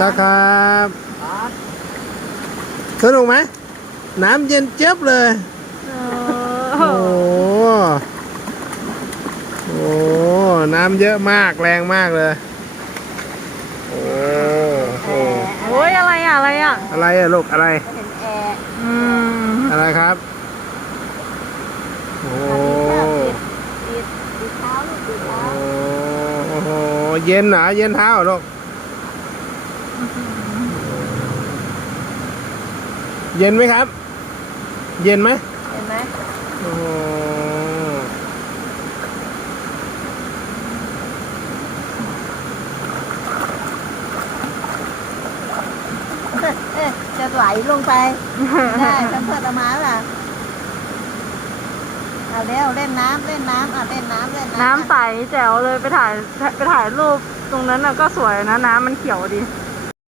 ครับสนุกไหมน้ำเย็นเจี๊ยบเลยโอ้โหน้ำเยอะมากแรงมากเลยโอ้โห โอ้ยอะไรอะอะไรอะ อะไรอะลูกอะไร เห็นแอร์ อะไรครับโอ้ ดีเท้าลูกดีเท้า โอ้โหเย็นเหรอเย็นเท้าเหรอลูกเย็นไหมครับ เย็นไหม เห็นไหม โอ้โห จะไหลลงไปได้ฉันเพื่อนเอามาล่ะเอาเร็วเล่นน้ำเล่นน้ำเล่นน้ำเล่นน้ำ น้ำใสแจ๋วเลยไปถ่ายรูปตรงนั้นน่ะก็สวยนะน้ำมันเขียวดี